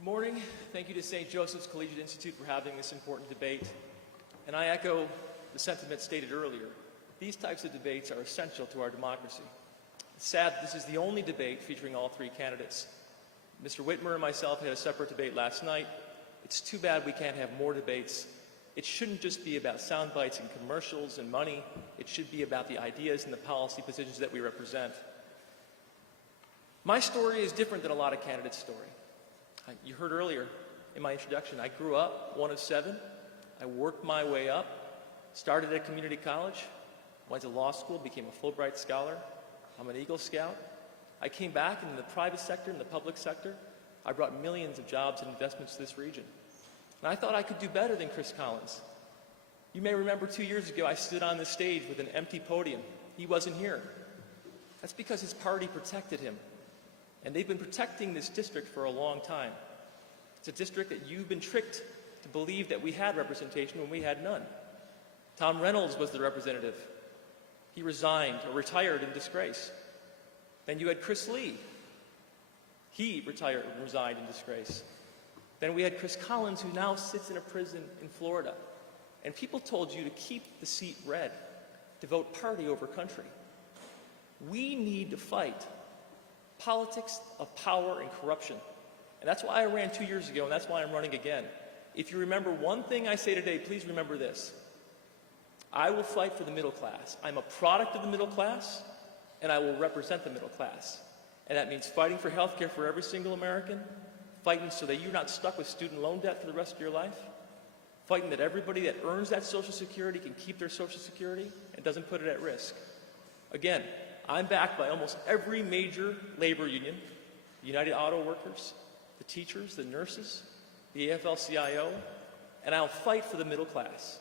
Good morning. Thank you to St. Joseph's Collegiate Institute for having this important debate. And I echo the sentiment stated earlier. These types of debates are essential to our democracy. It's sad that this is the only debate featuring all three candidates. Mr. Whitmer and myself had a separate debate last night. It's too bad we can't have more debates. It shouldn't just be about sound bites and commercials and money. It should be about the ideas and the policy positions that we represent. My story is different than a lot of candidates' story. You heard earlier in my introduction, I grew up one of seven. I worked my way up, started at community college, went to law school, became a Fulbright scholar. I'm an Eagle Scout. I came back in the private sector, in the public sector. I brought millions of jobs and investments to this region. And I thought I could do better than Chris Collins. You may remember 2 years ago, I stood on this stage with an empty podium. He wasn't here. That's because his party protected him. And they've been protecting this district for a long time. It's a district that you've been tricked to believe that we had representation when we had none. Tom Reynolds was the representative. He resigned or retired in disgrace. Then you had Chris Lee. He retired and resigned in disgrace. Then we had Chris Collins, who now sits in a prison in Florida. And people told you to keep the seat red, to vote party over country. We need to fight politics of power and corruption. And that's why I ran 2 years ago, and that's why I'm running again. If you remember one thing I say today, please remember this. I will fight for the middle class. I'm a product of the middle class, and I will represent the middle class. And that means fighting for health care for every single American, fighting so that you're not stuck with student loan debt for the rest of your life, fighting that everybody that earns that Social Security can keep their Social Security and doesn't put it at risk. Again, I'm backed by almost every major labor union, the United Auto Workers, the teachers, the nurses, the AFL-CIO, and I'll fight for the middle class.